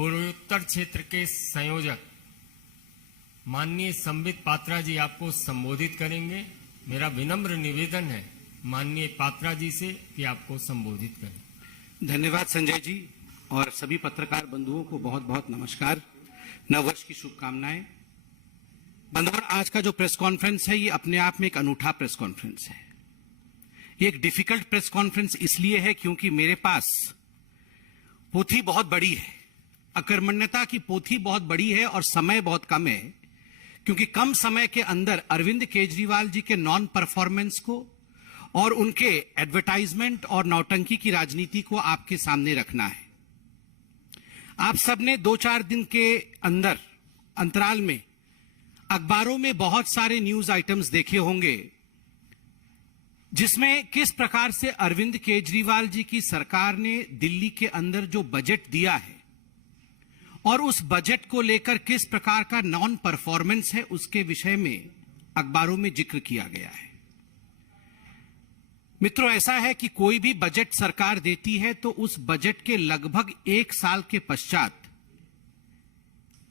पूर्वोत्तर क्षेत्र के संयोजक माननीय संबित पात्रा जी आपको संबोधित करेंगे। मेरा विनम्र निवेदन है माननीय पात्रा जी से कि आपको संबोधित करें। धन्यवाद संजय जी और सभी पत्रकार बंधुओं को बहुत बहुत नमस्कार, नववर्ष की शुभकामनाएं। बंधुगण, आज का जो प्रेस कॉन्फ्रेंस है ये अपने आप में एक अनूठा प्रेस कॉन्फ्रेंस है। ये एक डिफिकल्ट प्रेस कॉन्फ्रेंस इसलिए है क्योंकि मेरे पास पोथी बहुत बड़ी है, अकर्मण्यता की पोथी बहुत बड़ी है और समय बहुत कम है, क्योंकि कम समय के अंदर अरविंद केजरीवाल जी के नॉन परफॉर्मेंस को और उनके एडवर्टाइजमेंट और नौटंकी की राजनीति को आपके सामने रखना है। आप सबने 2-4 दिन के अंदर अंतराल में अखबारों में बहुत सारे न्यूज आइटम्स देखे होंगे जिसमें किस प्रकार से अरविंद केजरीवाल जी की सरकार ने दिल्ली के अंदर जो बजट दिया है और उस बजट को लेकर किस प्रकार का नॉन परफॉर्मेंस है उसके विषय में अखबारों में जिक्र किया गया है। मित्रों, ऐसा है कि कोई भी बजट सरकार देती है तो उस बजट के लगभग 1 साल के पश्चात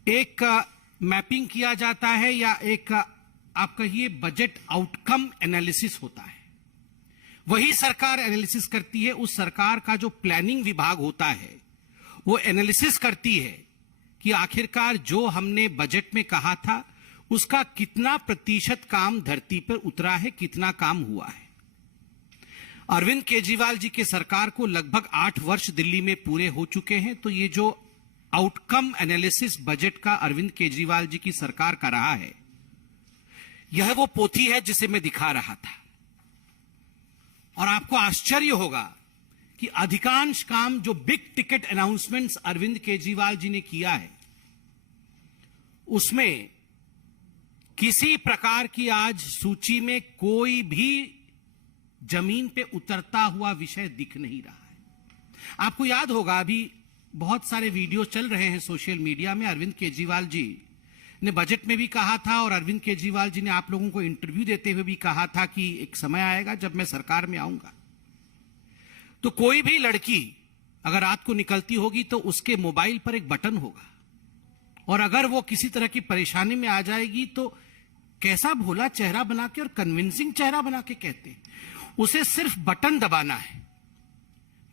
एक मैपिंग किया जाता है या एक आप कहिए बजट आउटकम एनालिसिस होता है। वही सरकार एनालिसिस करती है। उस सरकार का जो प्लानिंग विभाग होता है वो एनालिसिस करती है कि आखिरकार जो हमने बजट में कहा था उसका कितना प्रतिशत काम धरती पर उतरा है, कितना काम हुआ है। अरविंद केजरीवाल जी के सरकार को लगभग 8 वर्ष दिल्ली में पूरे हो चुके हैं, तो ये जो आउटकम एनालिसिस बजट का अरविंद केजरीवाल जी की सरकार का रहा है, यह वो पोथी है जिसे मैं दिखा रहा था। और आपको आश्चर्य होगा कि अधिकांश काम जो big ticket announcements Arvind Kejriwal ji ने किया है उसमें किसी प्रकार की आज सूची में कोई भी जमीन पे उतरता हुआ विषय दिख नहीं रहा है। आपको याद होगा अभी बहुत सारे वीडियो चल रहे हैं सोशल मीडिया में। अरविंद केजरीवाल जी ने बजट में भी कहा था और अरविंद केजरीवाल जी ने आप लोगों को इंटरव्यू देते हुए भी कहा था कि एक समय आएगा जब मैं सरकार में आऊंगा तो कोई भी लड़की अगर रात को निकलती होगी तो उसके मोबाइल पर एक बटन होगा और अगर वो किसी तरह की परेशानी में आ जाएगी तो कैसा भोला चेहरा बना के और कन्विंसिंग चेहरा बना के कहते हैं उसे सिर्फ बटन दबाना है,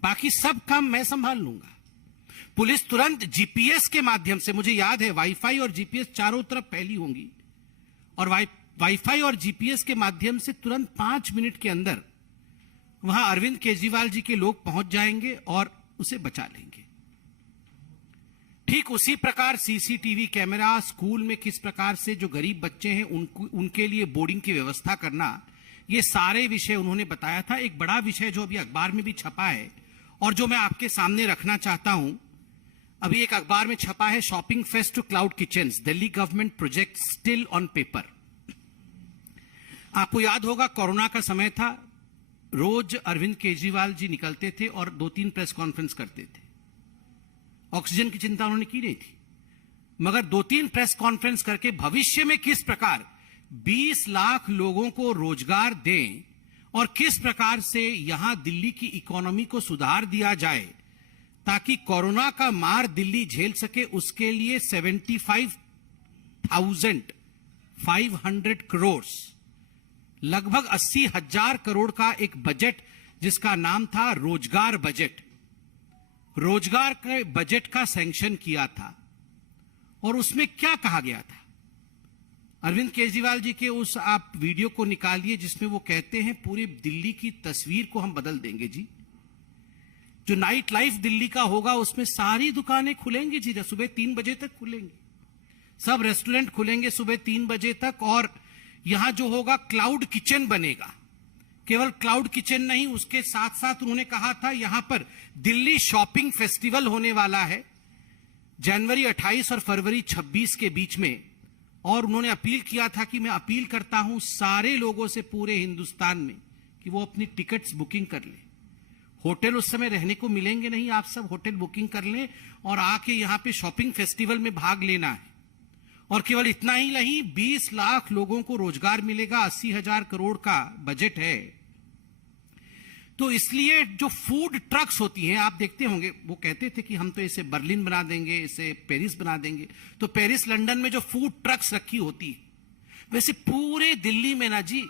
बाकी सब काम मैं संभाल लूंगा। पुलिस तुरंत जीपीएस के माध्यम से, मुझे याद है वाईफाई और जीपीएस चारों तरफ फैली होंगी और वाईफाई और जीपीएस के माध्यम से तुरंत 5 मिनट के अंदर वहां अरविंद केजरीवाल जी के लोग पहुंच जाएंगे और उसे बचा लेंगे। ठीक उसी प्रकार सीसीटीवी कैमरा, स्कूल में किस प्रकार से जो गरीब बच्चे हैं उनके लिए बोर्डिंग की व्यवस्था करना, ये सारे विषय उन्होंने बताया था। एक बड़ा विषय जो अभी अखबार में भी छपा है और जो मैं आपके सामने रखना चाहता हूं, अभी एक अखबार में छपा है, shopping fest to cloud kitchens, Delhi government project still on paper. आपको याद होगा कोरोना का समय था, रोज अरविंद केजरीवाल जी निकलते थे और 2-3 प्रेस कॉन्फ्रेंस करते थे। ऑक्सीजन की चिंता उन्होंने की नहीं थी, मगर 2-3 प्रेस कॉन्फ्रेंस करके भविष्य में किस प्रकार 20 लाख लोगों को रोजगार दें और किस प्रकार से यहां दिल्ली की इकोनॉमी को सुधार दिया जाए ताकि कोरोना का मार दिल्ली झेल सके, उसके लिए 75,500 करोड़, लगभग 80,000 करोड़ का एक बजट जिसका नाम था रोजगार बजट, रोजगार के बजट का सैंक्शन किया था। और उसमें क्या कहा गया था, अरविंद केजरीवाल जी के उस आप वीडियो को निकालिए जिसमें वो कहते हैं पूरी दिल्ली की तस्वीर को हम बदल देंगे जी। जो नाइट लाइफ दिल्ली का होगा उसमें सारी दुकानें खुलेंगी जी, सुबह 3 बजे तक खुलेंगी, सब रेस्टोरेंट खुलेंगे सुबह 3 बजे तक। और यहां जो होगा क्लाउड किचन बनेगा। केवल क्लाउड किचन नहीं, उसके साथ साथ उन्होंने कहा था यहां पर दिल्ली शॉपिंग फेस्टिवल होने वाला है जनवरी 28 और फरवरी 26 के बीच में। और उन्होंने अपील किया था कि मैं अपील करता हूं सारे लोगों से पूरे हिंदुस्तान में कि वो अपनी टिकट्स बुकिंग कर लें। होटल उस समय रहने को मिलेंगे नहीं, आप सब होटल बुकिंग कर लें और आके यहां पे शॉपिंग फेस्टिवल में भाग लेना है। और केवल इतना ही नहीं, 20 लाख लोगों को रोजगार मिलेगा, 80,000 करोड़ का बजट है। तो इसलिए जो फूड ट्रक्स होती हैं, आप देखते होंगे, वो कहते थे कि हम तो इसे बर्लिन बना देंगे, इसे पेरिस बना देंगे। तो पेरिस लंदन में जो फूड ट्रक्स रखी होती है, वैसे पूरे दिल्ली में ना जी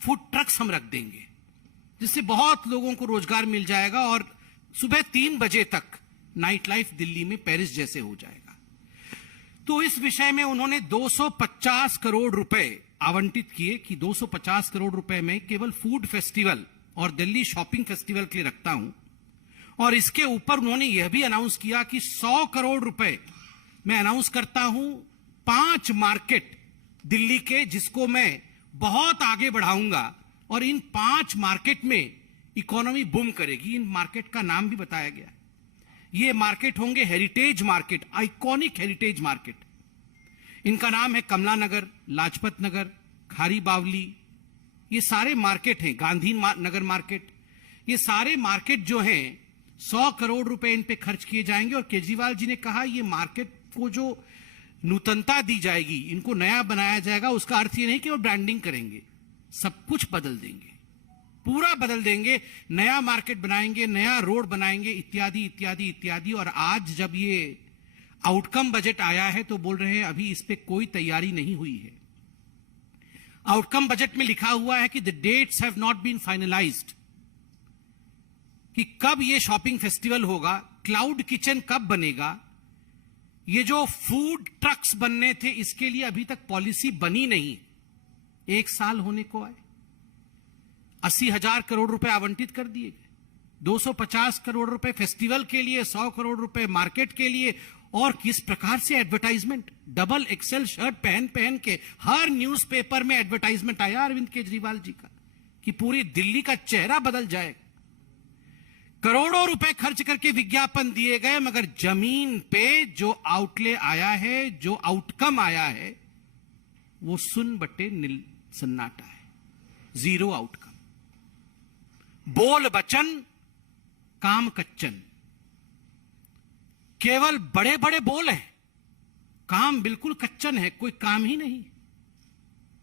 फूड ट्रक्स हम रख देंगे, जिससे बहुत लोगों को रोजगार मिल जाएगा और सुबह 3 बजे तक नाइट लाइफ दिल्ली में पेरिस जैसे हो जाएगा। तो इस विषय में उन्होंने 250 करोड़ रुपए आवंटित किए कि 250 करोड़ रुपए में केवल फूड फेस्टिवल और दिल्ली शॉपिंग फेस्टिवल के लिए रखता हूं। और इसके ऊपर उन्होंने यह भी अनाउंस किया कि 100 करोड़ रुपए मैं अनाउंस करता हूं 5 मार्केट दिल्ली के, जिसको मैं बहुत आगे बढ़ाऊंगा और इन 5 मार्केट में इकोनॉमी बूम करेगी। इन मार्केट का नाम भी बताया गया। ये मार्केट होंगे heritage market, iconic heritage market. इनका नाम है कमला नगर, लाजपत नगर, खारी बावली, ये सारे मार्केट हैं, गांधी नगर मार्केट। ये सारे मार्केट जो हैं 100 करोड़ रुपए इन पे खर्च किए जाएंगे। और केजरीवाल जी ने कहा ये मार्केट को जो नूतनता दी जाएगी, इनको नया बनाया जाएगा, उसका अर्थ ये नहीं कि वो ब्रांडिंग करेंगे, सब कुछ बदल देंगे, पूरा बदल देंगे, नया मार्केट बनाएंगे, नया रोड बनाएंगे, इत्यादि इत्यादि इत्यादि। और आज जब ये आउटकम बजट आया है तो बोल रहे हैं अभी इस पे कोई तैयारी नहीं हुई है। आउटकम बजट में लिखा हुआ है कि the dates have not been finalized, कि कब ये शॉपिंग फेस्टिवल होगा, क्लाउड किचन कब बनेगा, ये जो फूड ट्रक्स बनने थे इसके लिए अभी तक पॉलिसी बनी नहीं। 1 साल होने को आए, 80,000 करोड़ रुपए आवंटित कर दिए गए, 250 करोड़ रुपए फेस्टिवल के लिए, 100 करोड़ रुपए मार्केट के लिए। और किस प्रकार से एडवर्टाइजमेंट, डबल एक्सेल शर्ट पहन पहन के हर न्यूज़पेपर में एडवर्टाइजमेंट आया अरविंद केजरीवाल जी का कि पूरी दिल्ली का चेहरा बदल जाएगा। करोड़ों रुपए खर्च करके विज्ञापन दिए गए, मगर जमीन पे जो आउटले आया है, जो आउटकम आया है, वो सुन बटे नील सन्नाटा है, 0 आउटकम। बोल बचन काम कच्चन, केवल बड़े बड़े बोल हैं, काम बिल्कुल कच्चन है, कोई काम ही नहीं।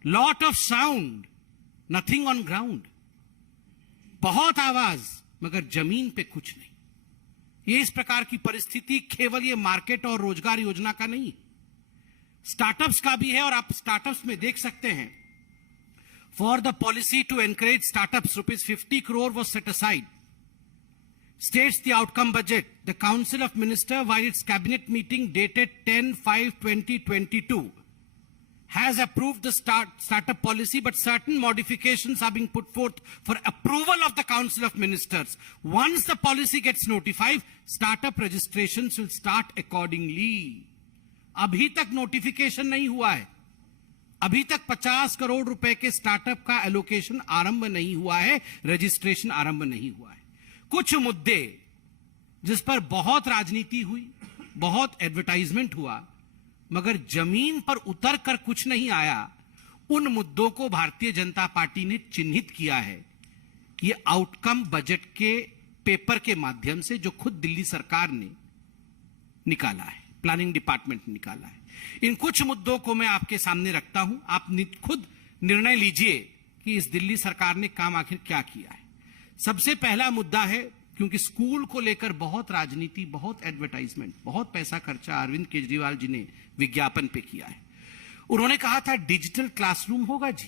Lot of sound, nothing on ground, बहुत आवाज मगर जमीन पे कुछ नहीं। ये इस प्रकार की परिस्थिति केवल ये मार्केट और रोजगार योजना का नहीं, स्टार्टअप्स का भी है। और आप स्टार्टअप्स में देख सकते हैं, for the policy to encourage startups ₹50 crore was set aside. States the outcome budget. The Council of Ministers, while its cabinet meeting dated 10/5/2022, has approved the startup policy, but certain modifications are being put forth for approval of the Council of Ministers. Once the policy gets notified, startup registrations will start accordingly. अभी तक notification नहीं हुआ है, अभी तक 50 करोड़ रुपए के startup का एलोकेशन आरंभ नहीं हुआ है, रजिस्ट्रेशन आरंभ नहीं हुआ है। कुछ मुद्दे जिस पर बहुत राजनीति हुई, बहुत एडवर्टाइजमेंट हुआ, मगर जमीन पर उतर कर कुछ नहीं आया, उन मुद्दों को भारतीय जनता पार्टी ने चिन्हित किया है। ये आउटकम बजट के पेपर के माध्यम से जो खुद दिल्ली सरकार ने निकाला है, प्लानिंग डिपार्टमेंट ने निकाला है। इन कुछ मुद्दों को मैं आपके सामने रखता हूं, आप खुद निर्णय लीजिए कि इस दिल्ली सरकार ने काम आखिर क्या किया है। सबसे पहला मुद्दा है, क्योंकि स्कूल को लेकर बहुत राजनीति, बहुत एडवर्टाइजमेंट, बहुत पैसा खर्चा अरविंद केजरीवाल जी ने विज्ञापन पे किया है। उन्होंने कहा था डिजिटल क्लासरूम होगा जी,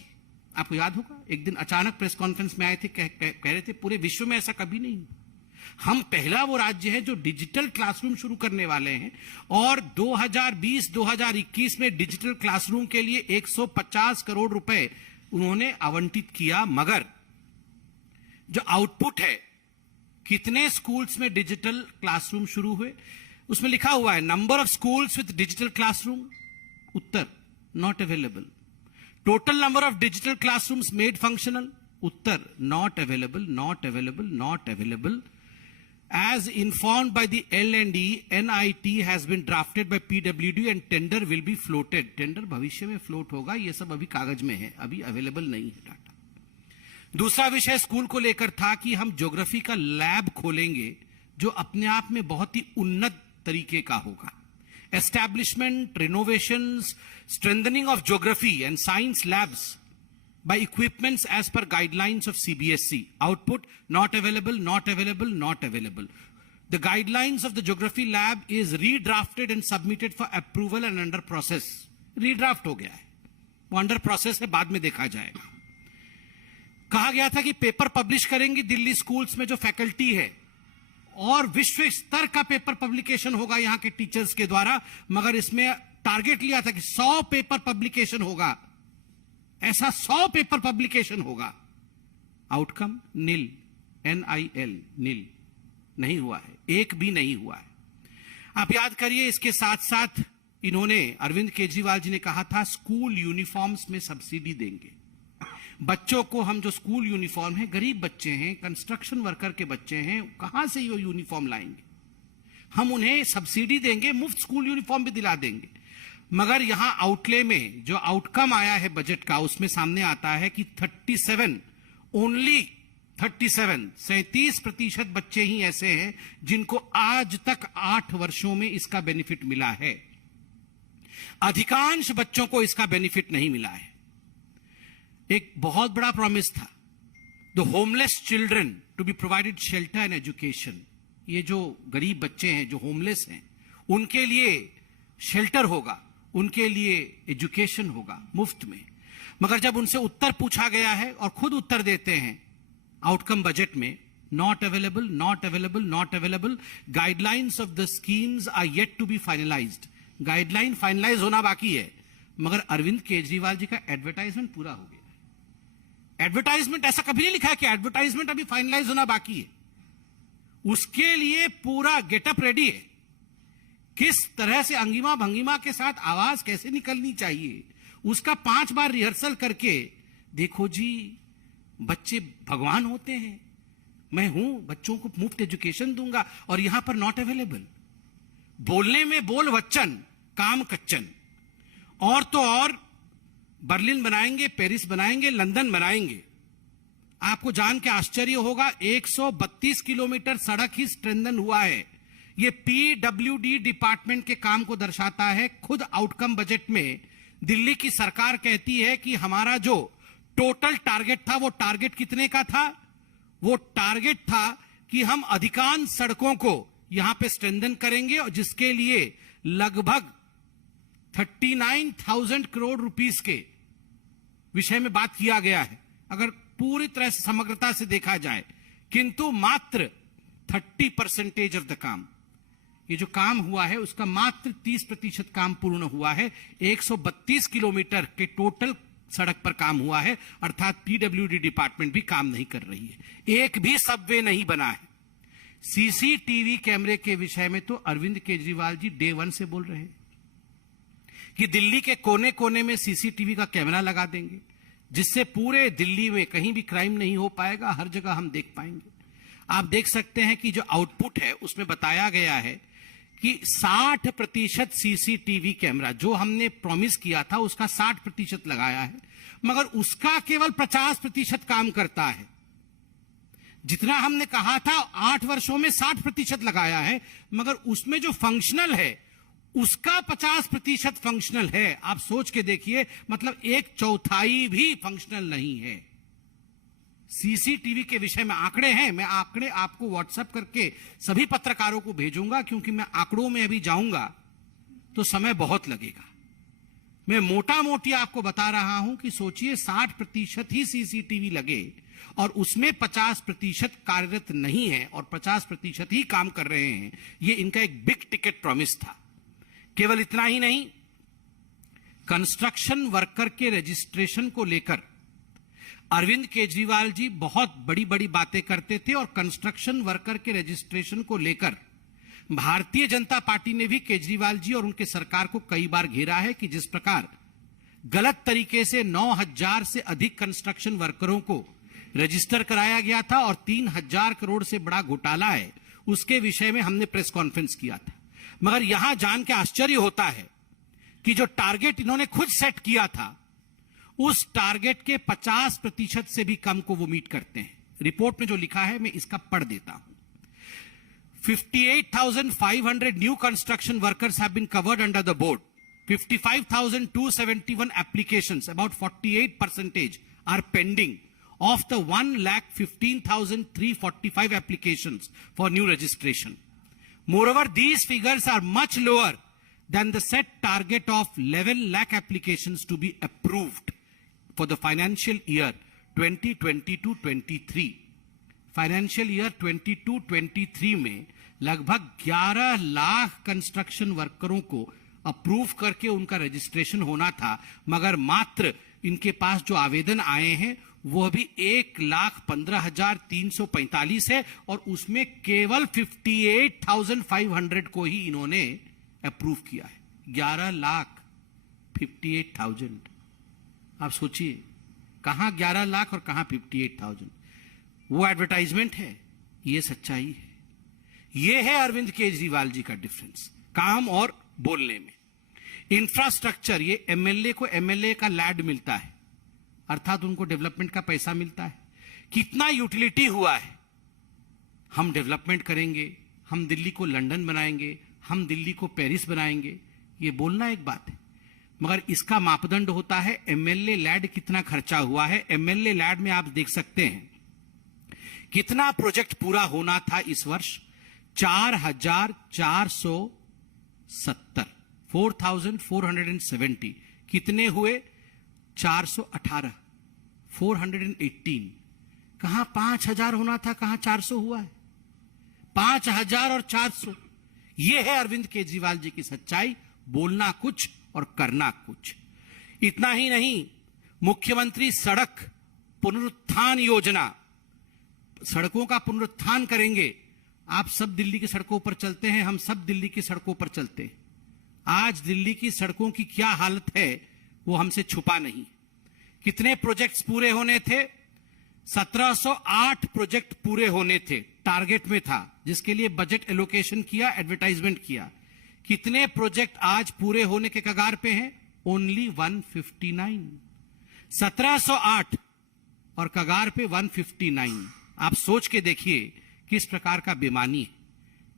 आपको याद होगा, एक दिन अचानक प्रेस कॉन्फ्रेंस में आए थे, कह रहे थे पूरे विश्व में ऐसा कभी नहीं, हम पहला वो राज्य है जो डिजिटल क्लासरूम शुरू करने वाले हैं। और 2020-2021 में डिजिटल क्लासरूम के लिए 150 करोड़ रुपए उन्होंने आवंटित किया, मगर जो आउटपुट है, कितने स्कूल्स में डिजिटल क्लासरूम शुरू हुए, उसमें लिखा हुआ है number of schools with digital classroom, Uttar not available. Total number of digital classrooms made functional, Uttar not available, not available, not available. As informed by the L&E, NIT has been drafted by PWD and tender will be floated. Tender भविष्य में float होगा, ये सब अभी कागज में है, अभी अवेलेबल नहीं है डाटा। दूसरा विषय स्कूल को लेकर था कि हम ज्योग्राफी का लैब खोलेंगे जो अपने आप में बहुत ही उन्नत तरीके का होगा। Establishment, renovations, strengthening of geography and science labs by equipments as per guidelines of CBSE. Output not available, not available, not available. The guidelines of the geography lab is redrafted and submitted for approval and under process. Redraft हो गया है, वो under process है, बाद में देखा जाएगा. कहा गया था कि पेपर पब्लिश करेंगे दिल्ली स्कूल्स में जो फैकल्टी है, और विश्व स्तर का पेपर पब्लिकेशन होगा यहां के टीचर्स के द्वारा, मगर इसमें टारगेट लिया था कि 100 पेपर पब्लिकेशन होगा. ऐसा 100 पेपर पब्लिकेशन होगा. आउटकम नील, NIL, नील. नहीं हुआ है, एक भी नहीं हुआ है. आप याद करिए, इसके साथ साथ इन्होंने, अरविंद केजरीवाल जी ने कहा था स्कूल यूनिफॉर्म्स में सब्सिडी देंगे. बच्चों को हम जो स्कूल यूनिफॉर्म है, गरीब बच्चे हैं, कंस्ट्रक्शन वर्कर के बच्चे हैं, कहां से ये यूनिफॉर्म लाएंगे? हम उन्हें सब्सिडी देंगे, मुफ्त स्कूल यूनिफॉर्म भी दिला देंगे. मगर यहां आउटले में जो आउटकम आया है बजट का, उसमें सामने आता है कि 37% बच्चे ही ऐसे हैं जिनको आज तक 8 वर्षों में इसका बेनिफिट मिला है. अधिकांश बच्चों को इसका बेनिफिट नहीं मिला है. एक बहुत बड़ा प्रॉमिस था, the homeless children to be provided shelter and education. ये जो गरीब बच्चे हैं, जो होमलेस हैं, उनके लिए शेल्टर होगा, उनके लिए एजुकेशन होगा मुफ्त में. मगर जब उनसे उत्तर पूछा गया है, और खुद उत्तर देते हैं आउटकम बजट में, not available, not available, not available. Guidelines of the schemes are yet to be finalized. Guideline finalize होना बाकी है, मगर अरविंद केजरीवाल जी का एडवर्टाइजमेंट पूरा हो गया. एडवर्टाइजमेंट ऐसा कभी नहीं लिखा है कि एडवर्टाइजमेंट अभी फाइनलाइज होना बाकी है. उसके लिए पूरा गेटअप रेडी है. किस तरह से अंगिमा भंगिमा के साथ आवाज कैसे निकलनी चाहिए, उसका 5 बार रिहर्सल करके, देखो जी बच्चे भगवान होते हैं, मैं हूं, बच्चों को मुफ्त एजुकेशन दूंगा, और यहां पर नॉट अवेलेबल. बोलने में बोल वच्चन, काम कच्चन. और तो और बर्लिन बनाएंगे, पेरिस बनाएंगे, लंदन बनाएंगे. आपको जान के आश्चर्य होगा, 132 किलोमीटर सड़क ही स्ट्रेंथन हुआ है. ये PWD डिपार्टमेंट के काम को दर्शाता है. खुद आउटकम बजट में दिल्ली की सरकार कहती है कि हमारा जो टोटल टारगेट था, वो टारगेट कितने का था? वो टारगेट था कि हम अधिकांश सड़कों को यहां पे स्ट्रेंथन करेंगे, और जिसके लिए लगभग 39,000 करोड़ रुपीस के विषय में बात किया गया है, अगर पूरी तरह से समग्रता से देखा जाए. किंतु मात्र 30% ऑफ द काम, ये जो काम हुआ है उसका मात्र 30% काम पूर्ण हुआ है. 132 किलोमीटर के टोटल सड़क पर काम हुआ है, अर्थात PWD डिपार्टमेंट भी काम नहीं कर रही है. एक भी सबवे नहीं बना है. CCTV कैमरे के विषय में तो अरविंद केजरीवाल जी डे 1 से बोल रहे हैं कि दिल्ली के कोने कोने में CCTV का कैमरा लगा देंगे, जिससे पूरे दिल्ली में कहीं भी क्राइम नहीं हो पाएगा, हर जगह हम देख पाएंगे. आप देख सकते हैं कि जो आउटपुट है उसमें बताया गया है कि 60% CCTV कैमरा जो हमने प्रॉमिस किया था उसका 60% लगाया है, मगर उसका केवल 50% काम करता है. जितना हमने कहा था 8 वर्षों में 60% लगाया है, मगर उसमें जो फंक्शनल है उसका 50% फंक्शनल है. आप सोच के देखिए, मतलब 1/4 भी फंक्शनल नहीं है. CCTV के विषय में आंकड़े हैं, मैं आंकड़े आपको व्हाट्सएप करके सभी पत्रकारों को भेजूंगा, क्योंकि मैं आंकड़ों में अभी जाऊंगा तो समय बहुत लगेगा. मैं मोटा मोटी आपको बता रहा हूं कि सोचिए 60% ही CCTV लगे और उसमें 50% कार्यरत नहीं है और 50% ही काम कर रहे हैं. ये इनका एक बिग टिकट प्रॉमिस था. केवल इतना ही नहीं, कंस्ट्रक्शन वर्कर के रजिस्ट्रेशन को लेकर अरविंद केजरीवाल जी बहुत बड़ी बड़ी बातें करते थे, और कंस्ट्रक्शन वर्कर के रजिस्ट्रेशन को लेकर भारतीय जनता पार्टी ने भी केजरीवाल जी और उनके सरकार को कई बार घेरा है कि जिस प्रकार गलत तरीके से 9,000 से अधिक कंस्ट्रक्शन वर्करों को रजिस्टर कराया गया था और 3,000 करोड़ से बड़ा घोटाला है, उसके विषय में हमने प्रेस कॉन्फ्रेंस किया था. मगर यहां जान के आश्चर्य होता है कि जो टारगेट इन्होंने खुद सेट किया था, उस टारगेट के 50% से भी कम को वो मीट करते हैं. रिपोर्ट में जो लिखा है मैं इसका पढ़ देता हूं. 58,500 new construction workers have been covered under the board. 55,271 applications, about 48% are pending of the 1,15,345 applications for new registration. Moreover, these figures are much lower than the set target of 11 lakh applications to be approved for the financial year 2022-23. Financial year 22-23 में लगभग 11 lakh construction वर्करों को approve करके उनका registration होना था, मगर मात्र इनके पास जो आवेदन आए हैं वह भी 1,15,345 है और उसमें केवल 58,500 को ही इन्होंने अप्रूव किया है। 11,58,000। आप सोचिए कहां 11 लाख और कहां 58,000। वो एडवर्टाइजमेंट है, ये सच्चाई है। ये है अरविंद केजरीवाल जी का डिफरेंस काम और बोलने में। इंफ्रास्ट्रक्चर, ये एमएलए को एमएलए का लैड मिलता है, अर्थात उनको डेवलपमेंट का पैसा मिलता है। कितना यूटिलिटी हुआ है, हम डेवलपमेंट करेंगे, हम दिल्ली को लंदन बनाएंगे, हम दिल्ली को पेरिस बनाएंगे, ये बोलना एक बात है, मगर इसका मापदंड होता है एमएलए लैड कितना खर्चा हुआ है। एमएलए लैड में आप देख सकते हैं कितना प्रोजेक्ट पूरा होना था इस वर्ष, 4,470, 4,470। कितने हुए, 418, 418। कहां 5,000 होना था, कहां 400 हुआ है। 5,000 और 400, यह है अरविंद केजरीवाल जी की सच्चाई, बोलना कुछ और करना कुछ। इतना ही नहीं, मुख्यमंत्री सड़क पुनरुत्थान योजना, सड़कों का पुनरुत्थान करेंगे। आप सब दिल्ली की सड़कों पर चलते हैं, हम सब दिल्ली की सड़कों पर चलते हैं। आज दिल्ली की सड़कों की क्या हालत है वो हमसे छुपा नहीं। कितने प्रोजेक्ट्स पूरे होने थे, 1708 प्रोजेक्ट पूरे होने थे, टारगेट में था, जिसके लिए बजट एलोकेशन किया, एडवर्टाइजमेंट किया। कितने प्रोजेक्ट आज पूरे होने के कगार पे हैं, ओनली 159। 1708 और कगार पे 159। आप सोच के देखिए किस प्रकार का बेईमानी है।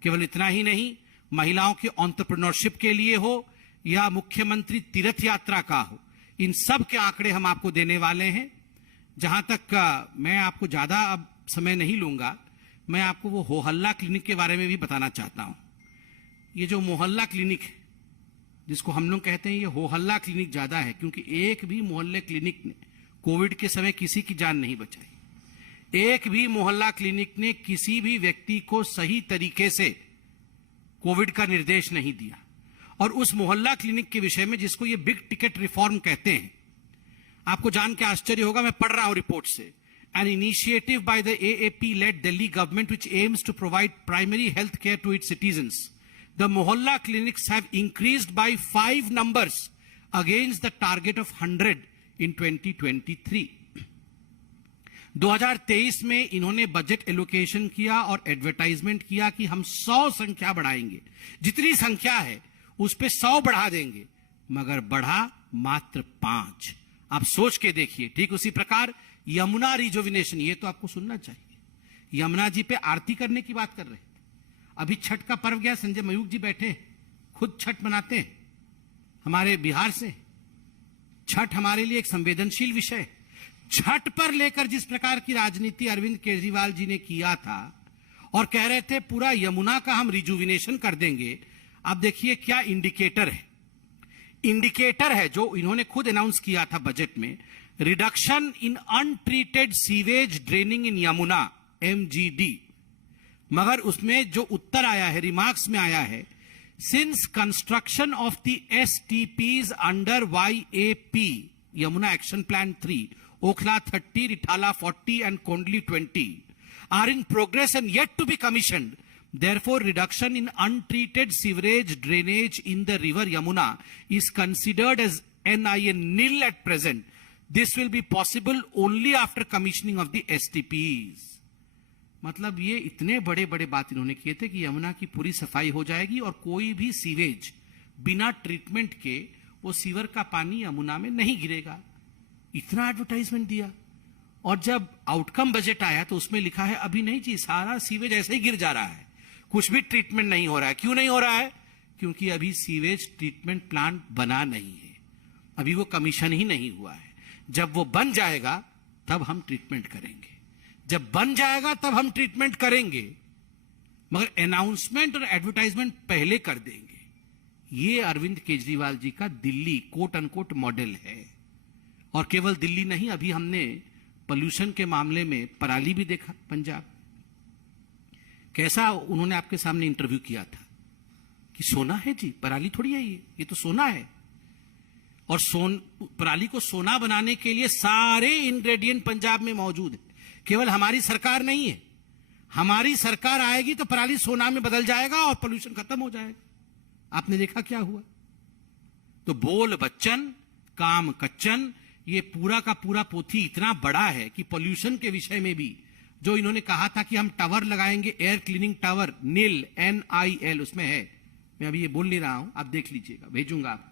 केवल इतना ही नहीं, महिलाओं के एंटरप्रेन्योरशिप के लिए हो या मुख्यमंत्री तीर्थ यात्रा का हो, इन सब के आंकड़े हम आपको देने वाले हैं। जहां तक मैं आपको ज्यादा अब समय नहीं लूंगा, मैं आपको वो हो हल्ला क्लिनिक के बारे में भी बताना चाहता हूं। ये जो मोहल्ला क्लिनिक है, जिसको हम लोग कहते हैं ये हो हल्ला क्लिनिक ज्यादा है, क्योंकि एक भी मोहल्ले क्लिनिक ने कोविड के समय किसी की जान नहीं बचाई। एक भी मोहल्ला क्लिनिक ने किसी भी व्यक्ति को सही तरीके से कोविड का निर्देश नहीं दिया। और उस मोहल्ला क्लिनिक के विषय में, जिसको ये बिग टिकट रिफॉर्म कहते हैं, आपको जान के आश्चर्य होगा, मैं पढ़ रहा हूं रिपोर्ट से। An initiative by the AAP led Delhi government which aims to provide primary health care to its citizens. The mohalla clinics have increased by 5 numbers against the target of 100 in 2023। 2023 में इन्होंने बजट एलोकेशन किया और advertisement किया कि हम 100 संख्या बढ़ाएंगे, जितनी संख्या है उस पे 100 बढ़ा देंगे, मगर बढ़ा मात्र 5। आप सोच के देखिए। ठीक उसी प्रकार यमुना रिजुविनेशन, ये तो आपको सुनना चाहिए। यमुना जी पे आरती करने की बात कर रहे थे। अभी छठ का पर्व गया, संजय मयूख जी बैठे, खुद छठ मनाते हैं हमारे बिहार से। छठ हमारे लिए एक संवेदनशील विषय है। छठ पर लेकर जिस प्रकार की राजनीति अरविंद केजरीवाल जी ने किया था और कह रहे थे पूरा यमुना का हम रिजुविनेशन कर देंगे, अब देखिए क्या इंडिकेटर है। इंडिकेटर है जो इन्होंने खुद अनाउंस किया था बजट में, reduction in untreated sewage draining in Yamuna, MGD। मगर उसमें जो उत्तर आया है, रिमार्क्स में आया है, since construction of the STPs under YAP, Yamuna action plan 3, Okhla 30, Rithala 40 and Kondli 20 are in progress and yet to be commissioned. Therefore, reduction in untreated sewerage drainage in the river Yamuna is considered as NIN nil at present. This will be possible only after commissioning of the STPs. मतलब ये इतने बड़े बड़े बात इन्होंने किए थे कि यमुना की पूरी सफाई हो जाएगी और कोई भी सीवेज बिना ट्रीटमेंट के वो सीवर का पानी यमुना में नहीं गिरेगा। इतना एडवर्टाइजमेंट दिया। और जब आउटकम बजट आया तो उसमें लिखा है अभी नहीं जी, सारा सीवेज ऐसे ही गिर जा रहा है, कुछ भी ट्रीटमेंट नहीं हो रहा है। क्यों नहीं हो रहा है? क्योंकि अभी सीवेज ट्रीटमेंट प्लांट बना नहीं है, अभी वो कमीशन ही नहीं हुआ है। जब वो बन जाएगा तब हम ट्रीटमेंट करेंगे, जब बन जाएगा तब हम ट्रीटमेंट करेंगे, मगर अनाउंसमेंट और एडवर्टाइजमेंट पहले कर देंगे। ये अरविंद केजरीवाल जी का दिल्ली कोट अनकोट मॉडल है। और केवल दिल्ली नहीं, अभी हमने पोल्यूशन के मामले में पराली भी देखा। पंजाब कैसा उन्होंने आपके सामने इंटरव्यू किया था कि सोना है जी, पराली थोड़ी है, ये तो सोना है। और पराली को सोना बनाने के लिए सारे इंग्रेडिएंट पंजाब में मौजूद है। केवल हमारी सरकार नहीं है, हमारी सरकार आएगी तो पराली सोना में बदल जाएगा और पोल्यूशन खत्म हो जाएगा। आपने देखा क्या हुआ। तो बोल बच्चन काम कच्चन, ये पूरा का पूरा पोथी इतना बड़ा है कि पोल्यूशन के विषय में भी जो इन्होंने कहा था कि हम टावर लगाएंगे, air cleaning tower, NIL, NIL उसमें है। मैं अभी ये बोल नहीं रहा हूं, आप देख लीजिएगा, भेजूंगा आपको।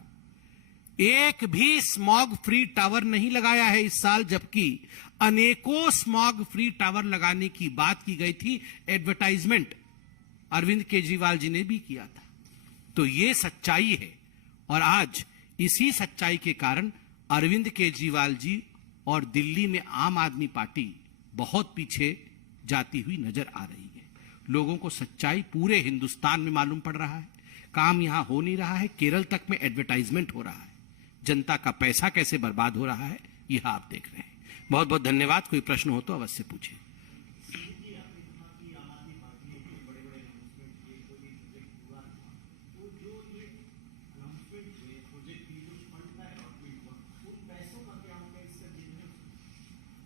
एक भी स्मॉग फ्री टावर नहीं लगाया है इस साल, जबकि अनेकों स्मॉग फ्री टावर लगाने की बात की गई थी। एडवर्टाइजमेंट अरविंद केजरीवाल जी ने भी किया था। तो ये सच्चाई है, और आज इसी सच्चाई के कारण अरविंद केजरीवाल जी और दिल्ली में आम आदमी पार्टी बहुत पीछे जाती हुई नजर आ रही है। लोगों को सच्चाई पूरे हिंदुस्तान में मालूम पड़ रहा है। काम यहां हो नहीं रहा है, केरल तक में एडवर्टाइजमेंट हो रहा है। जनता का पैसा कैसे बर्बाद हो रहा है, यह आप देख रहे हैं। बहुत बहुत धन्यवाद। कोई प्रश्न हो तो अवश्य पूछें।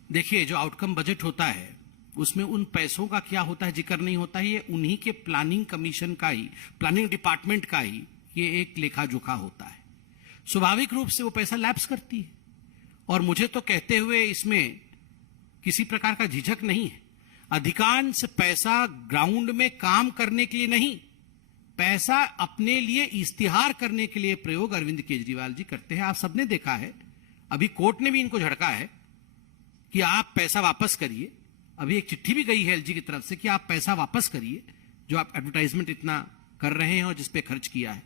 देखिए, जो आउटकम बजट होता है उसमें उन पैसों का क्या होता है जिक्र नहीं होता है। ये उन्हीं के प्लानिंग कमीशन का ही, प्लानिंग डिपार्टमेंट का ही ये एक लेखा जोखा होता है। स्वाभाविक रूप से वो पैसा लैप्स करती है, और मुझे तो कहते हुए इसमें किसी प्रकार का झिझक नहीं है। अधिकांश पैसा ग्राउंड में काम करने के लिए नहीं, पैसा अपने लिए इश्तिहार करने के लिए प्रयोग अरविंद केजरीवाल जी करते हैं। आप सबने देखा है, अभी कोर्ट ने भी इनको झड़का है कि आप पैसा वापस करिए। अभी एक चिट्ठी भी गई है एलजी की तरफ से कि आप पैसा वापस करिए जो आप एडवर्टाइजमेंट इतना कर रहे हैं और जिस पे खर्च किया है।